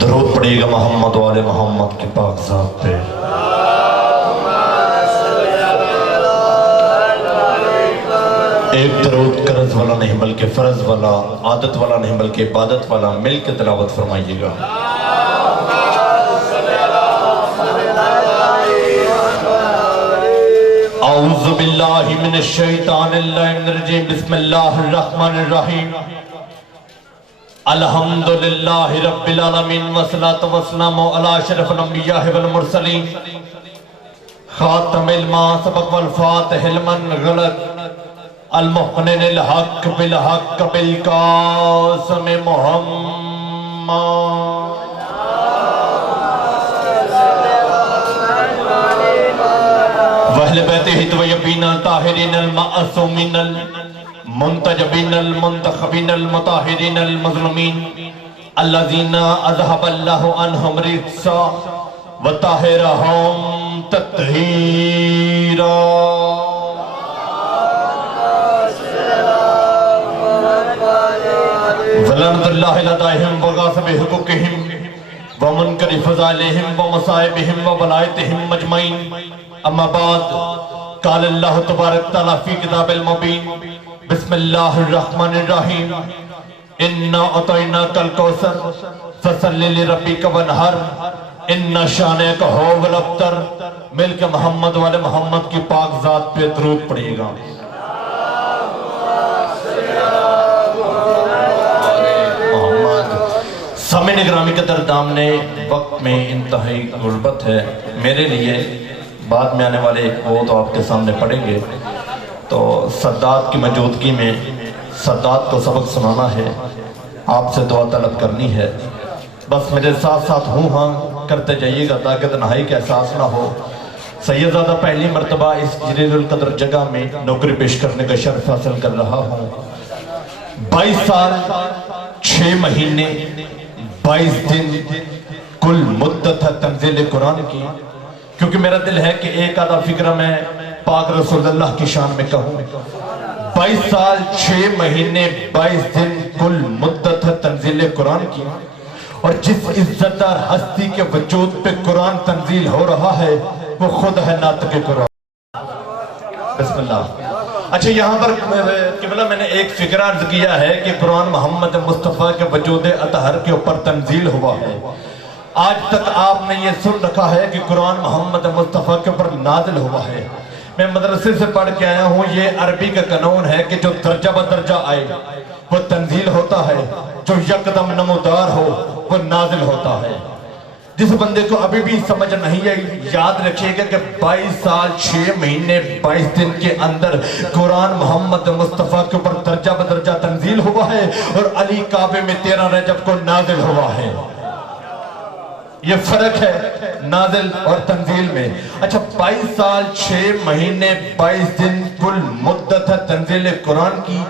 درود پڑھیے گا محمد والے محمد کے پاک ذات پہ۔ ایک درود قرض والا نہیں بلکہ فرض والا، عادت والا نہیں بلکہ عبادت والا، مل کے تلاوت فرمائیے گا۔ اعوذ باللہ من الشیطان الرجیم، بسم اللہ الرحمن الرحیم۔ الحمدللہ رب العالمین والصلاة والسلام علی اشرف الانبیاء والمرسلین، خاتم الما سبق والفاتح لمن غلط، المحنن الحق بالحق بالقاسم محمد۔ وَأَهْلِ بَيْتِهِ طَيِّبِينَ الطَّاهِرِينَ الْمَعْصُومِينَ المنتجبین المنتخبین المطہرین المظلومین الذین اذهب اللہ عنہم الرجس وطہرہم تطہیرا۔ ولعنۃ اللہ لدیہم وغاصب حقوقہم ومنکر فضائلہم ومصائبہم وبلایتہم اجمعین۔ اما بعد، قال اللہ تبارک تعالیٰ فی کتاب المبین، بسم اللہ الرحمن الرحیم۔ اِنَّا أَعْطَيْنَاكَ الْكَوْثَرَ فَصَلِّ لِرَبِّكَ وَانْحَرْ إِنَّ شَانِئَكَ هُوَ الْأَبْتَرُ۔ مل کے محمد والے محمد کی پاک ذات پہ درود پڑھیے گا۔ سامعین گرامی قدر دامنے وقت میں انتہائی غربت ہے میرے لیے، بعد میں آنے والے وہ تو آپ کے سامنے پڑھیں گے، تو سداد کی موجودگی میں سداد کو سبق سنانا ہے، آپ سے دعا طلب کرنی ہے۔ بس میرے ساتھ ساتھ ہوں ہاں کرتے جائیے گا تاکہ تنہائی کا احساس نہ ہو۔ سیدزادہ پہلی مرتبہ اس جلیل القدر جگہ میں نوکری پیش کرنے کا شرف حاصل کر رہا ہوں۔ 22 سال 6 مہینے 22 دن کل مدت ہے تنزیل قرآن کی، کیونکہ میرا دل ہے کہ ایک آدھا فکرہ میں پاک رسول اللہ کی شان میں کہوں۔ 22 سال 6 مہینے 22 دن کل مدت ہے تنزیل قرآن کی، اور جس عزت دار ہستی کے وجود پہ قرآن تنزیل ہو رہا ہے وہ خود ہے ناطق قرآن۔ بسم اللہ۔ اچھا، یہاں پر قبلہ میں نے ایک فکرہ عرض کیا ہے کہ قرآن محمد مصطفیٰ کے وجود اطہر کے اوپر تنزیل ہوا ہے۔ آج تک آپ نے یہ سن رکھا ہے کہ قرآن محمد مصطفیٰ کے اوپر نازل ہوا ہے۔ میں مدرسے سے پڑھ کے آیا ہوں، یہ عربی کا قانون ہے کہ جو درجہ بدرجہ آئے وہ تنزیل ہوتا ہے، جو یکدم نمودار ہو وہ نازل ہوتا ہے۔ جس بندے کو ابھی بھی سمجھ نہیں ہے، یاد رکھیے گا کہ 22 سال 6 مہینے 22 دن کے اندر قرآن محمد مصطفیٰ کے اوپر درجہ بدرجہ تنزیل ہوا ہے، اور علی کعبے میں 13 رجب کو نازل ہوا ہے۔ یہ فرق ہے نازل اور تنزیل میں۔ اچھا، 22 سال 6 مہینے 22 دن کل مدت ہے تنزیل قرآن کی،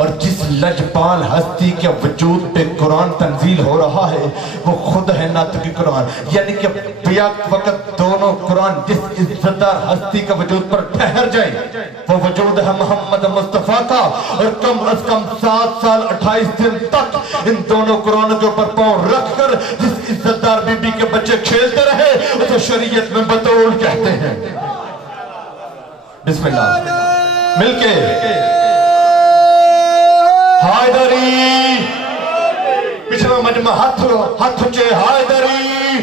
اور جس لجپال ہستی کے وجود پہ قرآن تنزیل ہو رہا ہے وہ خود ہے ناطق قرآن۔ یعنی کہ بیک وقت دونوں قرآن جس عزتدار ہستی کے وجود پر ٹھہر جائیں وہ وجود ہے محمد مصطفیٰ کا، اور کم از کم 7 سال 28 دن تک ان دونوں قرآن کے اوپر پاؤں رکھ کر جس عزتدار بی بی کے بچے کھیلتے رہے اسے شریعت میں بطول کہتے ہیں۔ بسم اللہ، مل کے حیدری، پچھلا مجمع ہاتھ اچھے حیدری۔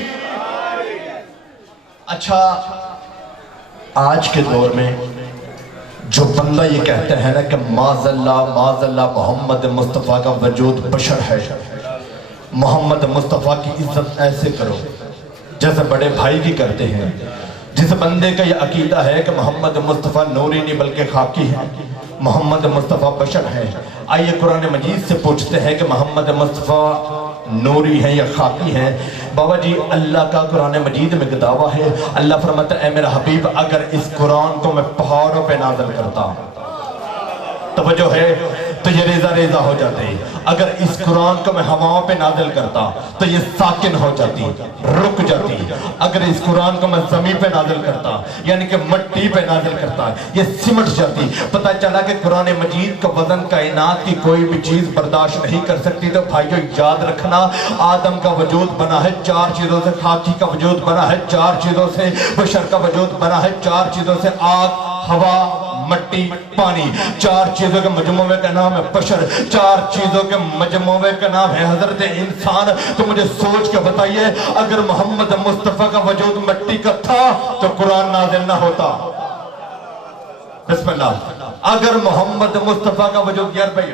اچھا، آج کے دور میں جو بندہ یہ کہتے ہیں نا کہ معاذ اللہ محمد مصطفیٰ کا وجود بشر ہے، محمد مصطفیٰ کی عزت ایسے کرو جیسے بڑے بھائی کی کرتے ہیں۔ جس بندے کا یہ عقیدہ ہے کہ محمد مصطفیٰ نوری نہیں بلکہ خاکی ہے، محمد مصطفیٰ بشر ہے، آئیے قرآن مجید سے پوچھتے ہیں کہ محمد مصطفیٰ نوری ہیں یا خاکی ہیں۔ بابا جی، اللہ کا قرآن مجید میں دعویٰ ہے، اللہ فرماتا ہے اے میرا حبیب اگر اس قرآن کو میں پہاڑوں پہ نازل کرتا، توجہ ہے، تو یہ ریزہ ریزہ ہو جاتے. اگر اس قرآن کو میں ہواؤں پہ نازل کرتا تو یہ ساکن ہو جاتی, رک جاتی. اگر اس قرآن کو میں زمین پہ نازل کرتا یعنی کہ مٹی پہ نازل کرتا یہ سمٹ جاتی. پتہ چلا کہ قرآن مجید کا وزن کائنات کی کوئی بھی چیز برداشت نہیں کر سکتی. تو بھائیو یاد رکھنا, آدم کا وجود بنا ہے 4 چیزوں سے, خاکی کا وجود بنا ہے 4 چیزوں سے, بشر کا وجود بنا ہے 4 چیزوں سے, آگ, ہوا, مٹی, پانی. 4 چیزوں کے مجموعے کا نام ہے بشر, 4 چیزوں کے مجموعے کا نام ہے حضرت انسان. تو مجھے سوچ کے بتائیے, اگر محمد مصطفیٰ کا وجود مٹی کا تھا تو قرآن نازل نہ ہوتا. بسم اللہ. اگر محمد مصطفیٰ کا وجود, یار بھائی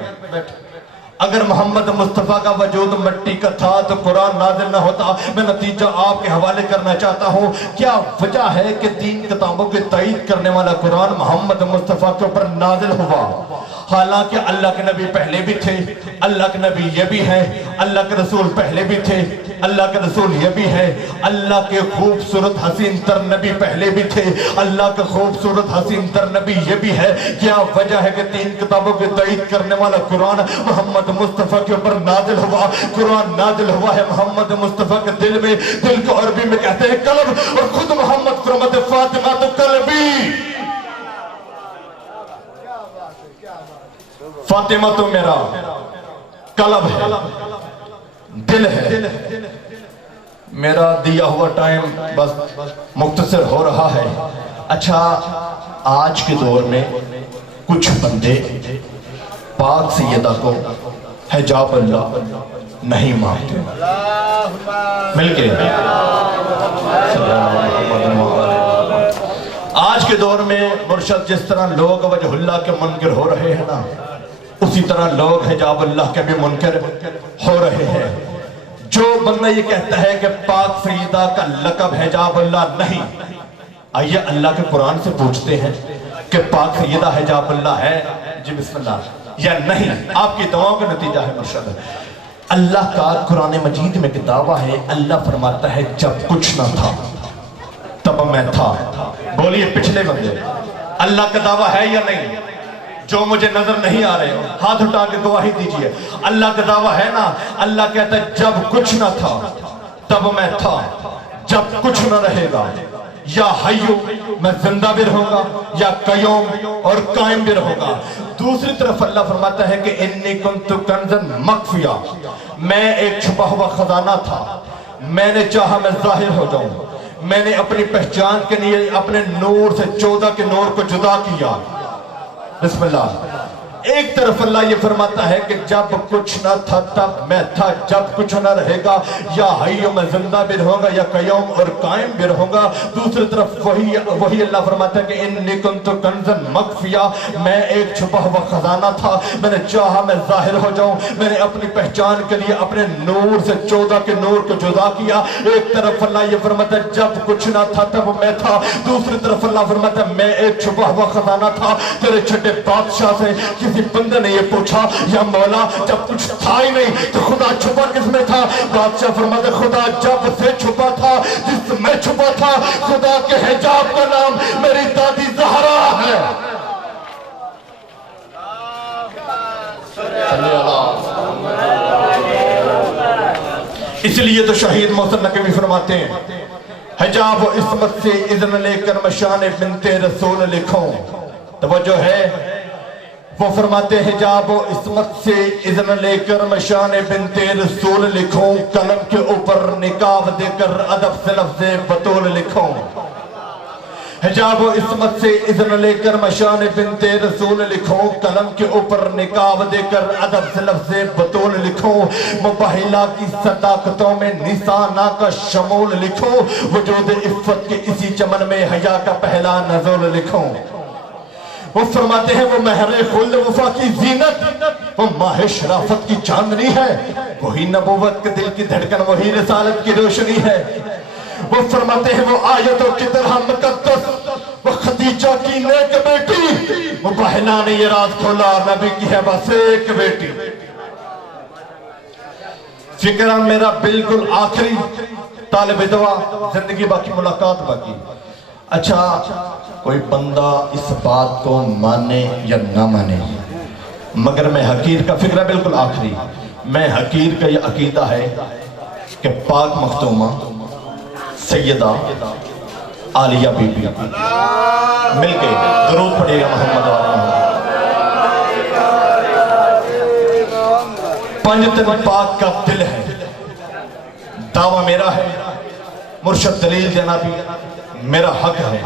اگر محمد مصطفیٰ کا وجود مٹی کا تھا تو قرآن نازل نہ ہوتا. میں نتیجہ آپ کے حوالے کرنا چاہتا ہوں. کیا وجہ ہے کہ 3 کتابوں کی تائید کرنے والا قرآن محمد مصطفیٰ کے اوپر نازل ہوا؟ حالانکہ اللہ کے نبی پہلے بھی تھے, اللہ کے نبی یہ بھی ہیں, اللہ کے رسول پہلے بھی تھے, اللہ کے رسول یہ بھی ہے, اللہ کے خوبصورت حسین تر نبی پہلے بھی تھے, اللہ کے خوبصورت حسین تر نبی یہ بھی ہے. کیا وجہ ہے کہ 3 کتابوں کی تائید کرنے والا قرآن محمد مصطفیٰ کے اوپر نازل ہوا؟ قرآن نازل ہوا ہے محمد مصطفیٰ کے دل میں. دل کو عربی میں کہتے ہیں قلب, اور خود محمد فرماتے فاطمہ تو قلبی, فاطمہ تو میرا قلب ہے, دل ہے. میرا دیا ہوا ٹائم بس مختصر ہو رہا ہے. اچھا, آج کے دور میں کچھ بندے پاک سیدہ کو حجاب اللہ نہیں مانتے. مل کے آج کے دور میں مرشد جس طرح لوگ وجہ اللہ کے منکر ہو رہے ہیں نا, اسی طرح لوگ حجاب اللہ کے بھی منکر ہو رہے ہیں. جو بندہ یہ کہتا ہے کہ پاک سیدہ کا لقب حجاب اللہ نہیں, آئیے اللہ کے قرآن سے پوچھتے ہیں کہ پاک سیدہ حجاب اللہ ہے جی بسم اللہ یا نہیں. آپ کی دعاؤں کا نتیجہ ہے مرشد. اللہ کا قرآن مجید میں دعویٰ ہے, اللہ فرماتا ہے جب کچھ نہ تھا تب میں تھا. بولیے پچھلے بندے, اللہ کا دعویٰ ہے یا نہیں؟ جو مجھے نظر نہیں آ رہے ہاتھ اٹھا کے گواہی دیجئے. اللہ کا دعویٰ ہے نا, اللہ کہتا ہے جب کچھ نہ تھا تب میں تھا, جب کچھ نہ رہے گا یا حیو میں زندہ بھی رہوں گا, یا قیوم اور قائم بھی رہوں گا. دوسری طرف اللہ فرماتا ہے کہ انی کنت کنزن مخفیہ, میں ایک چھپا ہوا خزانہ تھا, میں نے چاہا میں ظاہر ہو جاؤں. میں نے اپنی پہچان کے لیے اپنے نور سے 14 کے نور کو جدا کیا. بسم اللہ. ایک طرف اللہ یہ فرماتا ہے کہ جب کچھ نہ تھا تب میں تھا, جب کچھ نہ رہے گا یا حیو میں زندہ بھی رہوں گا, یا قیوم اور قائم بھی رہوں گا. دوسری طرف وہی اللہ فرماتا ہے کہ انی کنت کنزن مخفیہ, میں ایک چھپا ہوا خزانہ تھا, میں نے چاہا میں ظاہر ہو جاؤں. میں نے اپنی پہچان کے لیے اپنے نور سے 14 کے نور کو جدا کیا. ایک طرف اللہ یہ فرماتا ہے جب کچھ نہ تھا تب میں تھا, دوسری طرف اللہ فرماتا ہے میں ایک چھپا ہوا خزانہ تھا. تیرے چھٹے بادشاہ سے کسی بندے نے یہ پوچھا یا مولا جب کچھ تھا ہی نہیں تو خدا چھپا کس میں تھا؟ بادشاہ فرماتے خدا جب سے چھپا تھا جس میں چھپا تھا. خدا کے حجاب کا نام میری دادی زہرا ہے. اس لیے تو شہید محسن نقوی فرماتے ہیں حجاب و عصمت سے اذن لے کر مشان بنت رسول لکھوں. توجہ ہے, وہ فرماتے ہیں حجاب و عصمت سے اذن لے کر مشان بنت رسول لکھوں. قلم کے اوپر نقاب دے کر ادب سے لفظ بطول لکھوں. حجاب و عصمت سے اذن لے کر مشان بنت رسول لکھوں. قلم کے اوپر نقاب دے کر ادب سے لفظ بطول لکھوں. مباہلہ کی صداقتوں میں نسانہ کا شمول لکھوں. وجود عفت کے اسی چمن میں حیا کا پہلا نزول لکھوں. وہ فرماتے ہیں وہ مہر خلد وفا کی زینت, وہ ماہ شرافت کی چاندنی ہے, وہی نبوت کے دل کی دھڑکن, وہی رسالت کی روشنی ہے. وہ فرماتے ہیں وہ آیتوں کی طرح مقدس, وہ خدیجہ کی نیک بیٹی, وہ بہنا نے یہ راز کھولا نبی کی ہے بس ایک بیٹی. فکرہ میرا بالکل آخری طالب دعا, زندگی باقی ملاقات باقی. اچھا, کوئی بندہ اس بات کو مانے یا نہ مانے, مگر میں حقیر کا فکرہ بالکل آخری، میں حقیر کا یہ عقیدہ ہے کہ پاک مختومہ سیدہ عالیہ بی بی مل کے درود پڑھے گا محمد پنجتن پاک کا دل ہے، دعویٰ میرا ہے، مرشد دلیل دینا بھی میرا حق ہے۔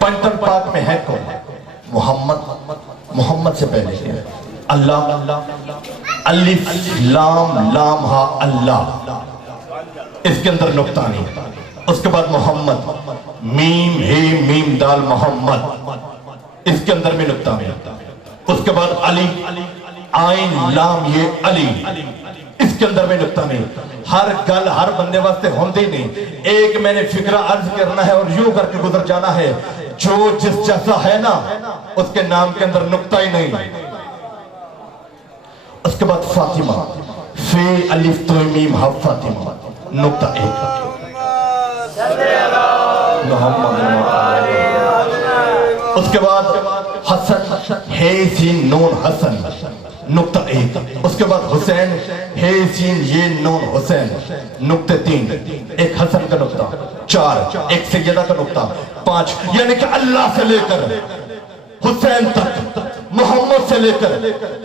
پنجتن پاک میں ہے کون؟ محمد سے پہلے ہے اللہ، الف لام لام ہا اللہ، اس کے اندر نقطہ نہیں، اس کے بعد محمد میم ہے میم دال محمد، اس کے اندر بھی نقطہ نہیں، اس کے بعد علی آئین لام یہ علی، اس کے اندر میں نقطہ نہیں۔ ہر گل ہر بندے واسطے ہوندے نہیں، ایک میں نے فکرہ عرض کرنا ہے اور یوں کر کے گزر جانا ہے، جو جس جیسا ہے نا اس کے نام کے اندر نقطہ ہی نہیں۔ اس کے بعد فاطمہ فی الف تو میم ہا فاطمہ، نقطہ ایک، اس کے بعد حسن ہے سین نون حسن، نقطہ ایک، اس کے بعد حسین ہے سین یہ نون حسین، نقطہ تین، ایک حسن کا نقطہ، چار ایک سیدہ کا نقطہ، پانچ یعنی کہ اللہ سے لے کر حسین تک، محمد سے لے کر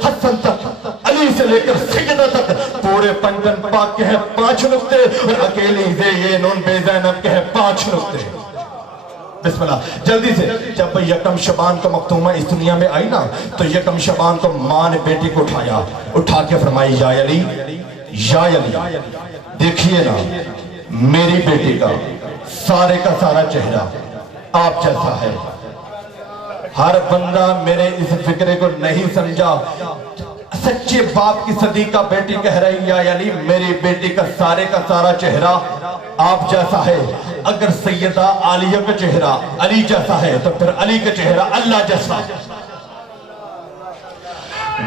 حسن تک، علی سے لے کر سیدہ تک، پورے پنجتن پاک کے ہیں 5 نقطے، اور اکیلی زے یہ نون بے زینب کے ہیں 5 نقطے۔ بسم اللہ جلدی سے، جب یکم شبان کو مختومہ اس دنیا میں آئی نا تو یکم شبان کو ماں نے بیٹی کو اٹھا کے فرمائی یا علی یا علی، دیکھئے نا میری بیٹی کا سارا چہرہ آپ جیسا ہے۔ ہر بندہ میرے اس فکرے کو نہیں سمجھا، سچے باپ کی صدیقہ بیٹی کہہ رہی یا علی میری بیٹی کا سارا چہرہ آپ جیسا ہے۔ اگر سیدہ عالیہ کا چہرہ علی جیسا ہے تو پھر علی کا چہرہ اللہ جیسا۔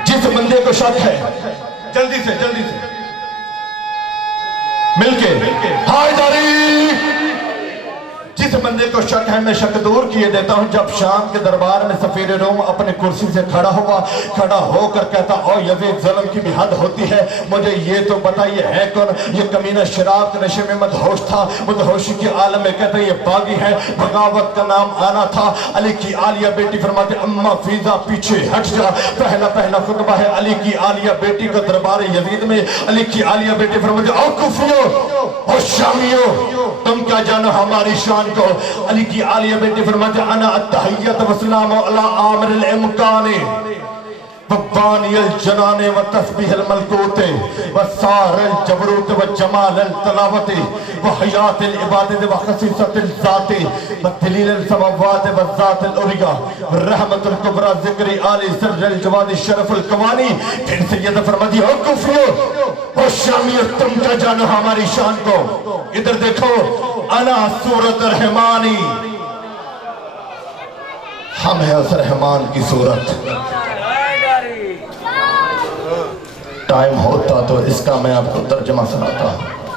جس بندے کو شک ہے جلدی سے مل کے ہائے داری، جس بندے کو شک ہے میں شک دور کیے دیتا ہوں۔ جب شام کے دربار میں سفیر روم اپنے کرسی سے کھڑا ہو کر کہتا او یزید ظلم کی بھی حد ہوتی ہے، مجھے یہ تو بتا یہ ہے کون؟ یہ کمینہ شراب کے نشے میں مدہوش تھا، مدہوشی کی عالم میں کہتا یہ باغی ہے، بغاوت کا نام آنا تھا۔ علی کی عالیہ بیٹی فرماتے اماں فیضا پیچھے ہٹ جا، پہلا خطبہ ہے علی کی عالیہ بیٹی کا دربار یزید میں۔ علی کی عالیہ بیٹی فرماتے او کوفیو او شامیو، تم کیا جانو ہماری شان کو؟ علی کی عالیہ بیٹی فرماتے انا التحیت والسلام علی عامر الامکان وبانی الجنان وتسبیح الملکوت وسار الجبروت وجمال التلاوت وحیات العبادت وخصیصت الذات ودلیل السماوات والذات العلیٰ رحمت الکبرى ذکر آل سر الجواد الشرف القوانی۔ پھر سیدہ فرماتی او کوفیو او شامیو، تم کیا جانو ہماری شان کو؟ ادھر دیکھو انا صورت رحمانی، ہم ہیں اس رحمان کی صورت۔ ٹائم ہوتا تو اس کا میں آپ کو ترجمہ سناتا،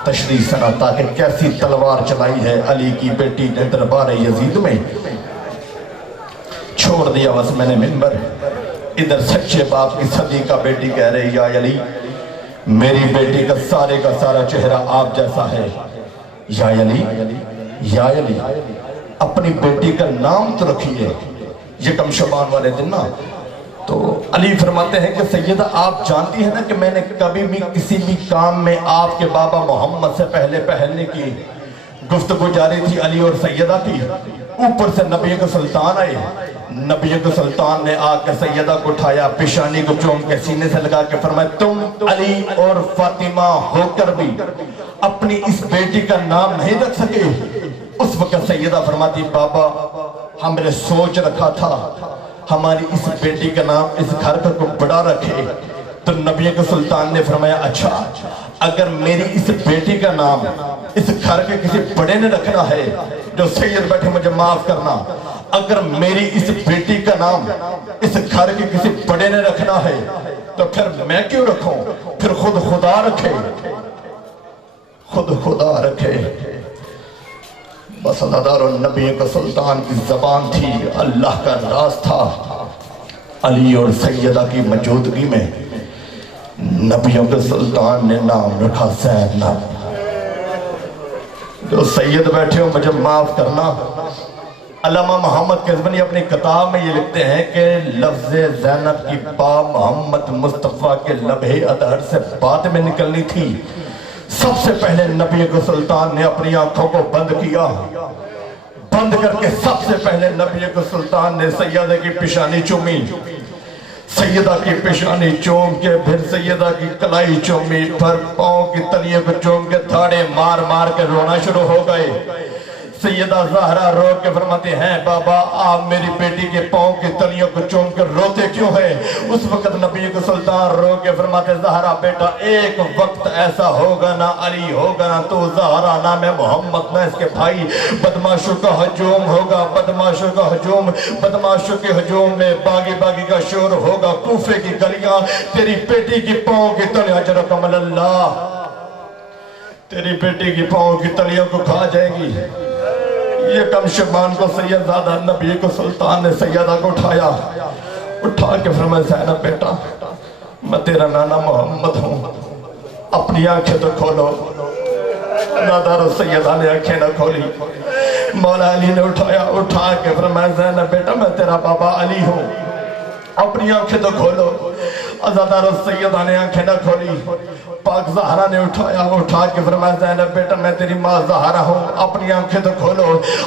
تشریح سناتا کہ کیسی تلوار چلائی ہے علی کی بیٹی نے دربار یزید میں۔ چھوڑ دیا بس میں نے منبر، ادھر سچے باپ کی صدیقہ بیٹی کہہ رہی یا علی میری بیٹی کا سارا چہرہ آپ جیسا ہے۔ یا علی اپنی بیٹی کا نام تو رکھیے۔ یکم شبان والے دن نا تو علی فرماتے ہیں کہ سیدہ آپ جانتی ہیں نا کہ میں نے کبھی بھی کسی بھی کام میں آپ کے بابا محمد سے پہلنے کی گفتگو جاری تھی علی اور سیدہ کی۔ اوپر سے نبی کے سلطان آئے، نبی کے سلطان نے آ کے سیدہ کو اٹھایا، پیشانی کو چوم کے سینے سے لگا کے فرمایا تم علی اور فاطمہ ہو کر بھی اپنی اس بیٹی کا نام نہیں رکھ سکے؟ اس وقت سیدہ فرماتی بابا ہم نے سوچ رکھا تھا ہماری اس بیٹی کا نام اس گھر کا کوئی بڑا رکھے۔ تو نبی کے سلطان نے فرمایا اچھا اگر میری اس بیٹی کا نام اس گھر کے کسی بڑے نے رکھنا ہے، جو سید بیٹھے مجھے معاف کرنا، اگر میری اس بیٹی کا نام اس گھر کے کسی بڑے نے رکھنا ہے تو پھر میں کیوں رکھوں؟ پھر خود خدا رکھے، خود خدا رکھے۔ بس ادادار النبی کا سلطان کی زبان تھی، اللہ کا راز تھا۔ علی اور سیدہ کی موجودگی میں نبیوں کے سلطان نے نام رکھا زینب۔ جو سید بیٹھے ہو مجھے معاف کرنا، علامہ محمد قزوینی اپنی کتاب میں یہ لکھتے ہیں کہ لفظ زینب کی با محمد مصطفیٰ کے لبِ ادہر سے بعد میں نکلنی تھی۔ سب سے پہلے نبی کو سلطان نے اپنی آنکھوں کو بند کیا، بند کر کے سب سے پہلے نبی کو سلطان نے سیدہ کی پیشانی چومی، سیدہ کی پیشانی چوم کے پھر سیدہ کی کلائی چومی، پھر پاؤں کی تلیوں کو چوم کے دھاڑے مار مار کے رونا شروع ہو گئے۔ سیدہ زہرا رو کے فرماتے ہیں بابا آپ میری بیٹی کے پاؤں کی تلیوں کو چوم کے روتے کیوں ہیں؟ اس وقت نبی کو سلطان رو کے فرماتے زہرا بیٹا ایک وقت ایسا ہوگا نہ علی ہوگا نہ تو زہرا نہ میں محمد نہ اس کے بھائی، بدماشوں کا ہجوم ہوگا، بدماشوں کا ہجوم، بدماشوں کے ہجوم میں باغی باغی کا شور ہوگا، کوفے کی گلیاں تیری بیٹی کی پاؤں کی تلیاں اجرکم اللہ، تیری بیٹی کی پاؤں کی تلیوں کو کھا جائے گی۔ یہ کم شبان کو سیدزادہ نبی کو سلطان نے سیدہ کو اٹھا کے فرمایا زینب بیٹا میں تیرا نانا محمد ہوں، اپنی آنکھیں تو کھولو۔ نادار سیدہ نے آنکھیں نہ کھولی، مولا علی نے اٹھا کے فرمایا زینب بیٹا میں تیرا بابا علی ہوں، اپنی آنکھیں تو کھولو۔ عزادار سیدہ نے آنکھیں نہ کھولی، پاک زہرا نے اٹھا کے فرمایا زینب بیٹا میں تیری ماں زہرا ہوں، اپنی آنکھیں تو کھولو۔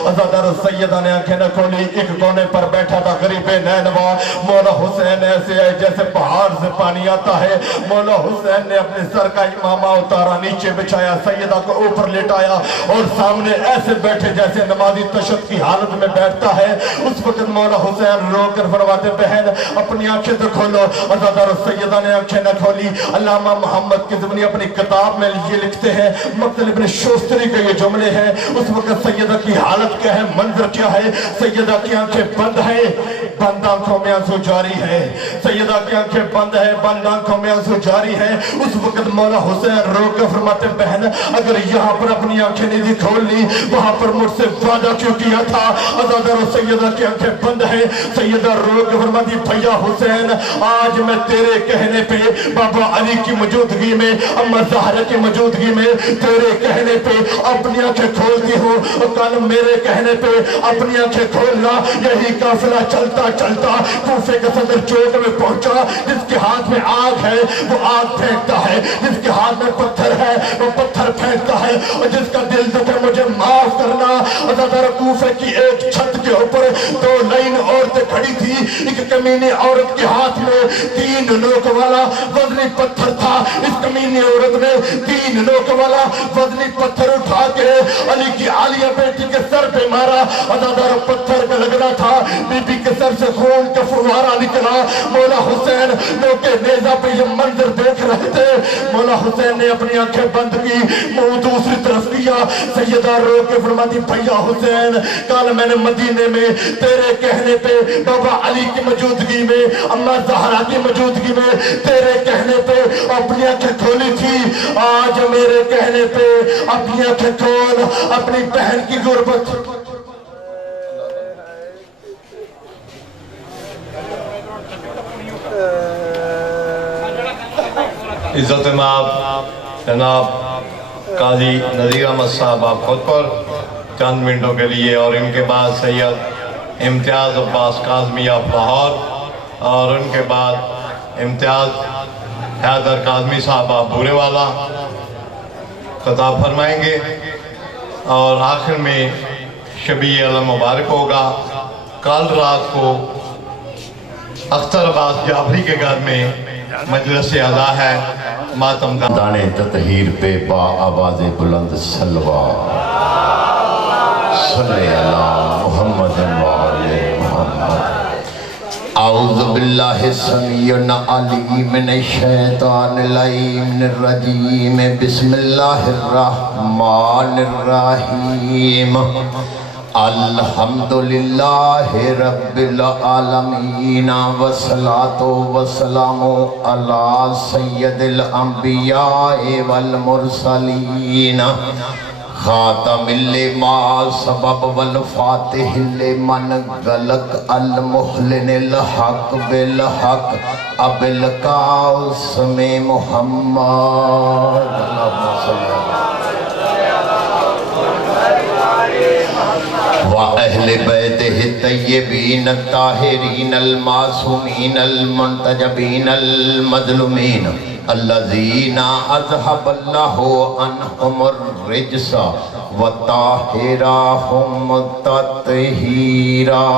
عزادار سیدہ نے آنکھیں نہ کھولی، ایک کونے پر بیٹھا تھا غریب نینوا مولا حسین، ایسے آئے جیسے پہاڑ سے پانی آتا ہے۔ مولا حسین نے اپنے سر کا امامہ اتارا، نیچے بچھایا، سیدہ کو اوپر لٹایا اور سامنے ایسے بیٹھے جیسے نمازی تشہد کی حالت میں بیٹھتا ہے۔ اس وقت مولا حسین رو کر فرماتے بہن اپنی آنکھیں تو کھولو۔ عزادار سیدہ نے آنکھیں نہ کھولی۔ علامہ محمد قزوینی اپنی کتاب میں یہ لکھتے ہیں، مقتل ابن شوستری کے یہ جملے ہیں، اس وقت سیدہ کی حالت کیا ہے، منظر کیا ہے، سیدہ کی آنکھیں بند ہیں، بند آنکھوں میں آنسو جاری ہے، سیدہ کی آنکھیں بند ہیں، بند آنکھوں میں آنسو جاری ہے۔ اس وقت مولا حسین رو کر فرماتے بہن اگر یہاں پر اپنی آنکھیں نہیں کھول لی وہاں پر مجھ سے وعدہ کیوں کیا تھا؟ عزادار سیدہ کی آنکھیں بند ہیں، سیدہ رو کر فرماتی بھیا حسین آج میں تیرے کہنے پہ بابا علی کی موجودگی میں، اماں زہرا کی موجودگی میں تیرے کہنے پہ اپنی آنکھیں کھولتی ہوں، کل میرے کہنے پہ اپنی آنکھیں کھولنا۔ یہی قافلہ چلتا چلتا کوفے کے صدر چوک میں پہنچا، جس کے ہاتھ میں آگ ہے وہ آگ پھینکتا ہے، جس کے ہاتھ میں پتھر ہے وہ پتھر پھینکتا ہے، اور جس کا دل دکھے مجھے معاف کرنا۔ عزادار کوفے کی ایک چھت کے اوپر دو لائن عورتیں کھڑی تھی، ایک کمینی عورت کے ہاتھ میں 3 نوک والا وزنی پتھر تھا، اس کمینی عورت نے 3 نوک والا وزنی پتھر اٹھا کے علی کی عالیہ بیٹی کے سر پہ مارا۔ عزادار پتھر کا لگنا تھا، بی بی کے سر سے خون کا فوارہ نکلا۔ مولا حسین نوکے نیزہ پہ یہ منظر دیکھ رہے تھے، مولا حسین نے اپنی آنکھیں بند کی، منہ دوسری طرف کیا۔ سیدہ رو کے فرماتی بھیا حسین کل میں نے مدینے میں تیرے کہنے پہ بابا علی کی موجودگی میں، اماں زہرا کی موجودگی میں تیرے کہنے پہ اپنی آنکھیں کھولی تھی، آج میرے کہنے پہ اپنی آنکھیں کھول، اپنی بہن کی غربت۔ عزت مآب جناب قاضی نذیر احمد صاحب آپ خود پر چند منٹوں کے لیے، اور ان کے بعد سید امتیاز عباس کاظمی آف لاہور، اور ان کے بعد امتیاز حیدر کاظمی صاحب آپ بورے والا خطاب فرمائیں گے، اور آخر میں شبیہ علم مبارک ہوگا۔ کل رات کو اختر عباس جعفری کے گھر میں مجلس ادا ہے، ماتم دانے تطہیر پہ با آواز بلند سلوہ صلی اللہ محمد وآلہ محمد۔ اعوذ باللہ السمیع العلیم من الشیطان اللعین الرجیم، بسم اللہ الرحمن الرحیم۔ الحمدللہ رب العالمین، والصلاة والسلام علی سید الانبیاء والمرسلین، خاتم لما سبب والفاتح لمن غلق المخلن الحق بالحق اب القاسم محمد وأهل بيته الطيبين الطاهرين المعصومين المنتجبين المظلومين الذين أذهب الله عنهم الرجس وطهرهم تطهيرا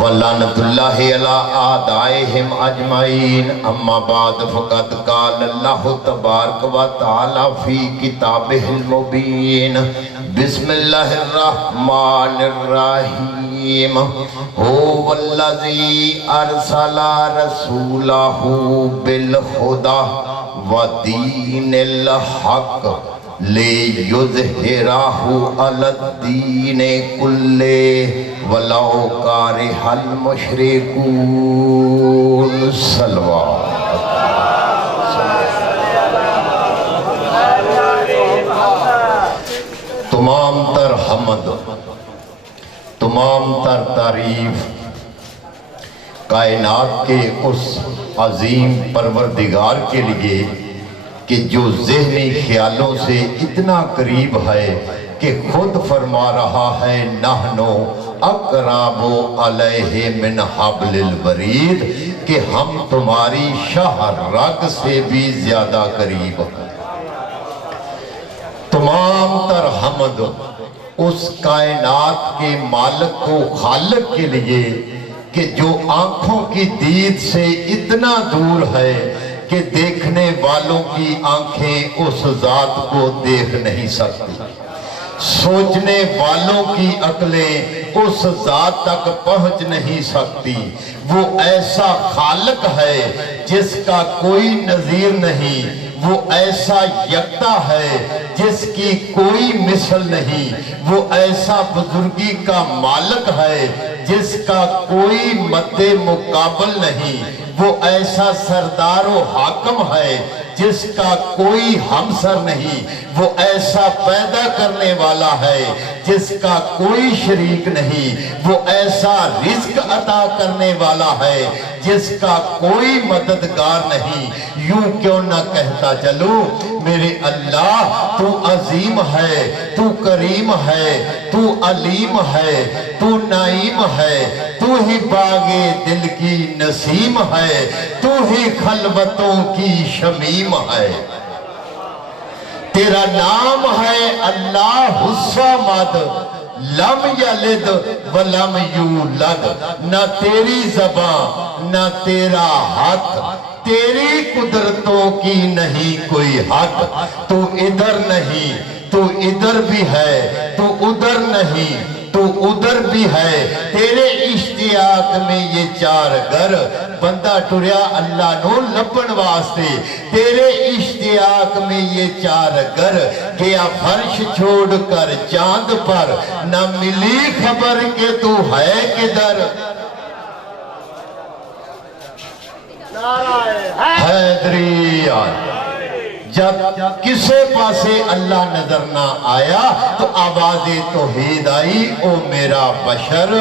ولعنت اللہ علی اعدائهم اجمعین اما بعد فقد قال اللہ تبارک و تعالی فی کتابہ المبین بسم اللہ الرحمن الرحیم هو الذی ارسل رسولہ بالہدی ودین الحق لِيُظْهِرَهُ عَلَى الدِّينِ كُلِّهِ وَلَوْ كَرِهَ الْمُشْرِكُونَ صلوات تمام تر حمد تمام تر تعریف کائنات کے اس عظیم پروردگار کے لیے کہ جو ذہنی خیالوں سے اتنا قریب ہے کہ خود فرما رہا ہے نحنو اقرب علیہ من حبل الورید کہ ہم تمہاری شاہ رگ سے بھی زیادہ قریب ہیں۔ تمام تر حمد اس کائنات کے مالک کو خالق کے لیے کہ جو آنکھوں کی دید سے اتنا دور ہے کہ دیکھنے والوں کی آنکھیں اس ذات کو دیکھ نہیں سکتی، سوچنے والوں کی عقلیں اس ذات تک پہنچ نہیں سکتی۔ وہ ایسا خالق ہے جس کا کوئی نظیر نہیں، وہ ایسا یکتا ہے جس کی کوئی مثل نہیں، وہ ایسا بزرگی کا مالک ہے جس کا کوئی مد مقابل نہیں، وہ ایسا سردار و حاکم ہے جس کا کوئی ہمسر نہیں، وہ ایسا پیدا کرنے والا ہے جس کا کوئی شریک نہیں، وہ ایسا رزق عطا کرنے والا ہے جس کا کوئی مددگار نہیں۔ یوں کیوں نہ کہتا چلوں میرے اللہ تو عظیم ہے، تو کریم ہے، تو علیم ہے، تو نعیم ہے، تو ہی باغ دل کی نسیم ہے، تو ہی خلوتوں کی شمیم ہے۔ تیرا نام ہے اللہ الصمد لم یلد ولم یولد، نہ تیری زبان نہ تیرا ہاتھ، تیری قدرتوں کی نہیں کوئی حد۔ تو ادھر نہیں، تو ادھر بھی ہے، تو ادھر نہیں، تو ادھر بھی ہے، تیرے اشتیاق میں یہ چار گر بندہ ٹریا اللہ نو لبن واسطے، تیرے اشتیاق میں یہ چار گر گیا فرش چھوڑ کر چاند پر، نہ ملی خبر کہ تو ہے کدھر۔ حیدری جب کسے پاسے اللہ نظر نہ آیا تو آواز توحید آئی، او میرا بشر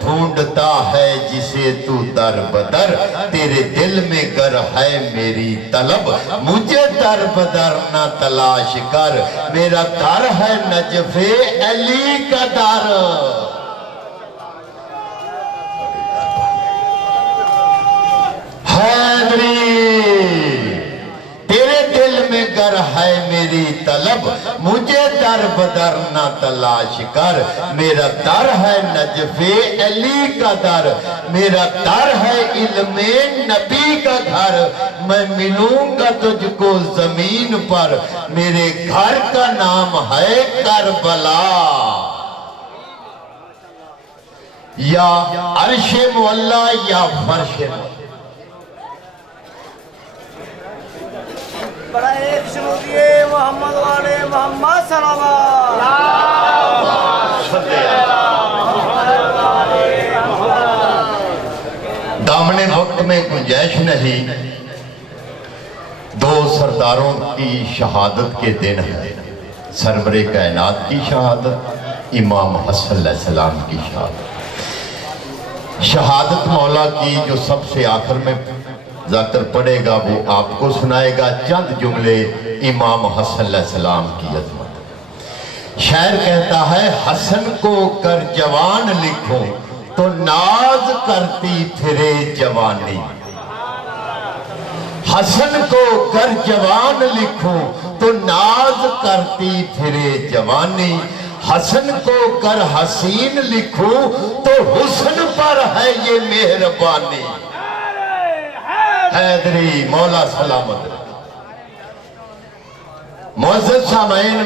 ڈھونڈتا ہے جسے تو در بدر، تیرے دل میں گر ہے میری طلب، مجھے در بدر نہ تلاش کر، میرا در ہے نجف علی کا در۔ حیدری تیرے دل میں گر ہے میری طلب، مجھے در بدر نہ تلاش کر، میرا در ہے نجف علی کا در، میرا در ہے علم نبی کا گھر، میں ملوں گا تجھ کو زمین پر، میرے گھر کا نام ہے کربلا۔ یا عرش مولا یا فرش مولا، بڑا ایک شروع دیئے محمد والے محمد صلی اللہ دامن وقت میں گنجائش نہیں، دو سرداروں کی شہادت کے دن ہے، سرور کائنات کی شہادت، امام حسن علیہ السلام کی شہادت۔ شہادت مولا کی جو سب سے آخر میں ذکر پڑے گا وہ آپ کو سنائے گا چند جملے امام حسن علیہ السلام کی عظمت۔ شاعر کہتا ہے حسن کو کر جوان لکھو تو ناز کرتی پھرے جوانی، حسن کو کر جوان لکھو تو ناز کرتی پھرے جوانی، حسن کو کر حسین لکھو تو حسن پر ہے یہ مہربانی۔ حیدری مولا سلامت رہے۔ معزز سامعین،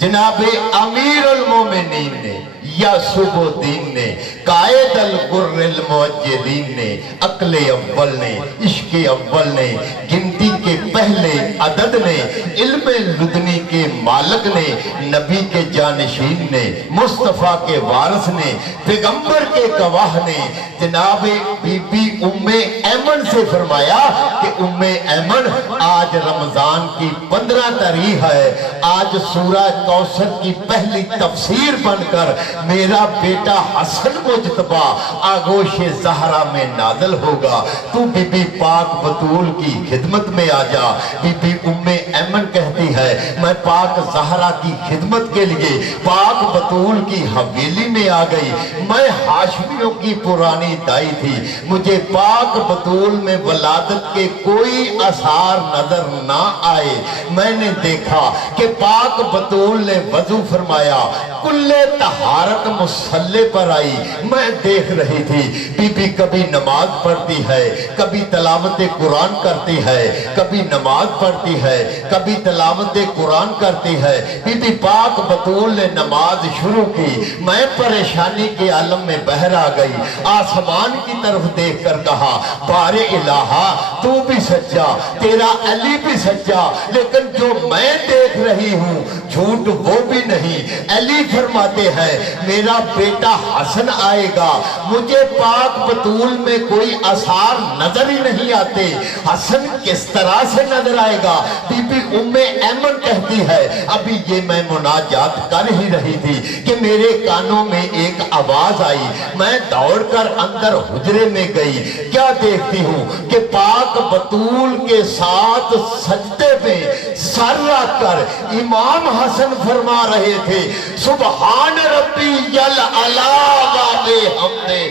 جناب امیر المومنین نے یعصوب الدین نے، قائد الغر الموجدین نے، عقل اول نے، عشق اول نے، گنتی کے پہلے عدد نے، علم لدنی کے مالک نے، نبی کے جانشین نے، مصطفیٰ کے وارث نے، پیغمبر کے گواہ نے، جناب بی بی ام ایمن سے فرمایا کہ ام ایمن آج رمضان کی 15 تاریخ ہے، آج سورہ کوثر کی پہلی تفسیر بن کر میرا بیٹا حسن مجتبی آغوش زہرا میں نازل ہوگا، تو بی بی پاک بطول کی خدمت میں آ جا۔ بی بی ام ایمن کہتی ہے میں پاک زہرا کی خدمت کے لیے پاک بطول کی حویلی میں آ گئی، میں ہاشمیوں کی پرانی دائی تھی، مجھے پاک بطول میں ولادت کے کوئی آثار نظر نہ آئے، میں نے دیکھا کہ پاک بطول نے وضو فرمایا، کل طہارت مصلی پر آئی، میں دیکھ رہی تھی بی بی کبھی نماز پڑھتی ہے، کبھی تلاوت قرآن کرتی ہے، کبھی نماز پڑھتی ہے، کبھی تلاوت قرآن کرتی ہے۔ بی بی پاک بطول نے نماز شروع کی، میں پریشانی کے عالم میں بہر آ گئی، آسمان کی طرف دیکھ کر کہا بار الہا تو بھی سچا، تیرا علی بھی سچا، لیکن جو میں دیکھ رہی ہوں جھوٹ وہ بھی نہیں۔ علی فرماتے ہیں میرا بیٹا حسن آئے گا، مجھے پاک بطول میں کوئی آثار نظر ہی نہیں آتے، حسن کس طرح سے نظر آئے گا؟ بی بی ام ایمن کہتی ہے ابھی یہ میں مناجات کر ہی رہی تھی کہ میرے کانوں میں ایک آواز آئی، میں دوڑ کر اندر حجرے میں گئی، کیا دیکھتی ہوں کہ پاک بطول کے ساتھ سجدے میں سر رکھ کر امام حسن فرما رہے تھے سبحان ربی العلا و بحمدہ۔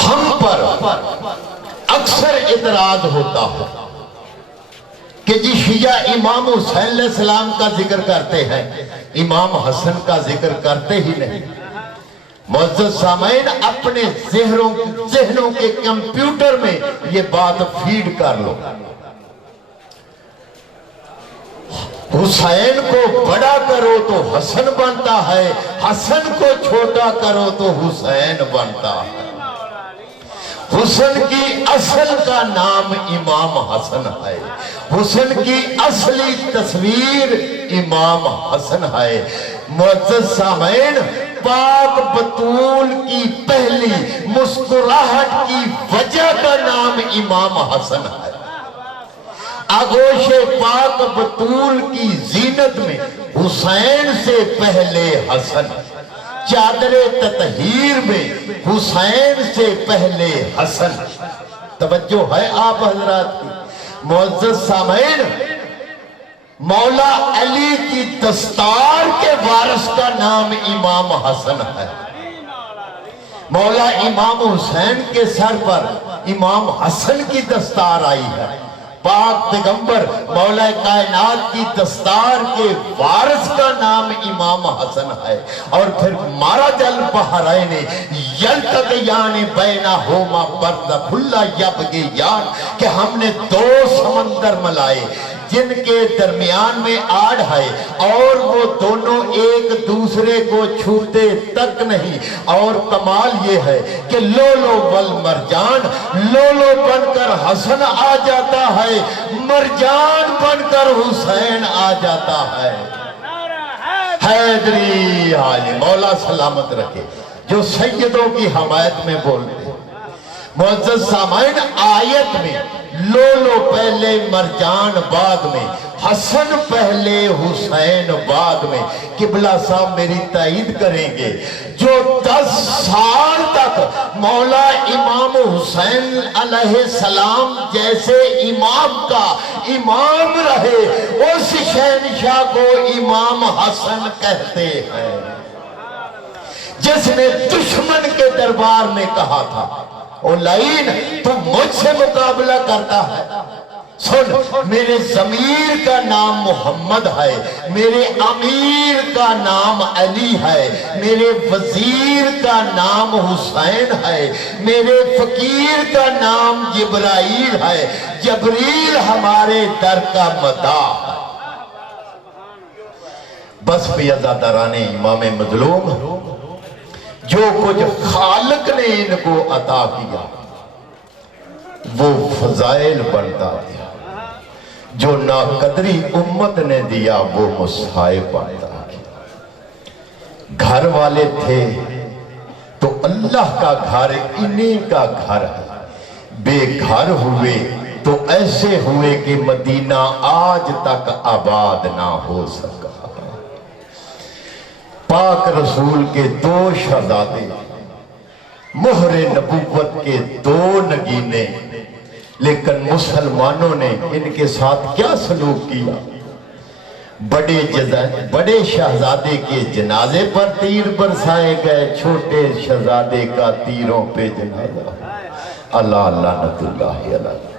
ہم پر اکثر اعتراض ہوتا ہے کہ جی شیعہ امام حسین علیہ السلام کا ذکر کرتے ہیں، امام حسن کا ذکر کرتے ہی نہیں۔ معزز سامعین، اپنے ذہنوں کے کمپیوٹر میں یہ بات فیڈ کر لو، حسین کو بڑا کرو تو حسن بنتا ہے، حسن کو چھوٹا کرو تو حسین بنتا ہے۔ حسن کی اصل کا نام امام حسن ہے، حسن کی اصلی تصویر امام حسن ہے۔ معزز سامعین، پاک بطول کی پہلی مسکراہٹ کی وجہ کا نام امام حسن ہے۔ آغوش پاک بطول کی زینت میں حسین سے پہلے حسن، چادر تطہیر میں حسین سے پہلے حسن۔ توجہ ہے آپ حضرات کی؟ معزز سامعین، مولا علی کی دستار کے وارث کا نام امام حسن ہے، مولا امام حسین کے سر پر امام حسن کی دستار آئی ہے، پاک پیغمبر مولا کائنات کی دستار کے وارث کا نام امام حسن ہے۔ اور پھر مارج البحرین یلتقیان بینہما برزخ لا یبغیان، کہ ہم نے دو سمندر ملائے جن کے درمیان میں آڑ ہے اور وہ دونوں ایک دوسرے کو چھوتے تک نہیں، اور کمال یہ ہے کہ لولو والمرجان، لولو بن کر حسن آ جاتا ہے، مرجان بن کر حسین آ جاتا ہے۔ حیدری حاجی مولا سلامت رکھے، جو سیدوں کی حمایت میں بولتے ہیں۔ معزز سامعین، آیت میں لولو پہلے مرجان بعد میں، حسن پہلے حسین بعد میں، قبلہ صاحب میری تائید کریں گے، جو 10 سال تک مولا امام حسین علیہ السلام جیسے امام کا امام رہے، اس شہنشاہ کو امام حسن کہتے ہیں، جس نے دشمن کے دربار میں کہا تھا او لعین تو مجھ سے مقابلہ کرتا ہے، سن میرے ضمیر کا نام محمد ہے، میرے امیر کا نام علی ہے، میرے وزیر کا نام حسین ہے، میرے فقیر کا نام جبرائیل ہے، جبریل ہمارے در کا مداح ہے۔ بس بیعزاداران امام مظلوم، جو کچھ خالق نے ان کو عطا کیا وہ فضائل بنتا دیا، جو ناقدری امت نے دیا وہ مصائب بنتا دیا۔ گھر والے تھے تو اللہ کا گھر انہی کا گھر ہے، بے گھر ہوئے تو ایسے ہوئے کہ مدینہ آج تک آباد نہ ہو سکا۔ پاک رسول کے 2 شہزادے، مہر نبوت کے 2 نگینے، لیکن مسلمانوں نے ان کے ساتھ کیا سلوک کیا؟ بڑے شہزادے کے جنازے پر تیر برسائے گئے، چھوٹے شہزادے کا تیروں پہ جنازہ۔ اللہ لعنت اللہ علیہ۔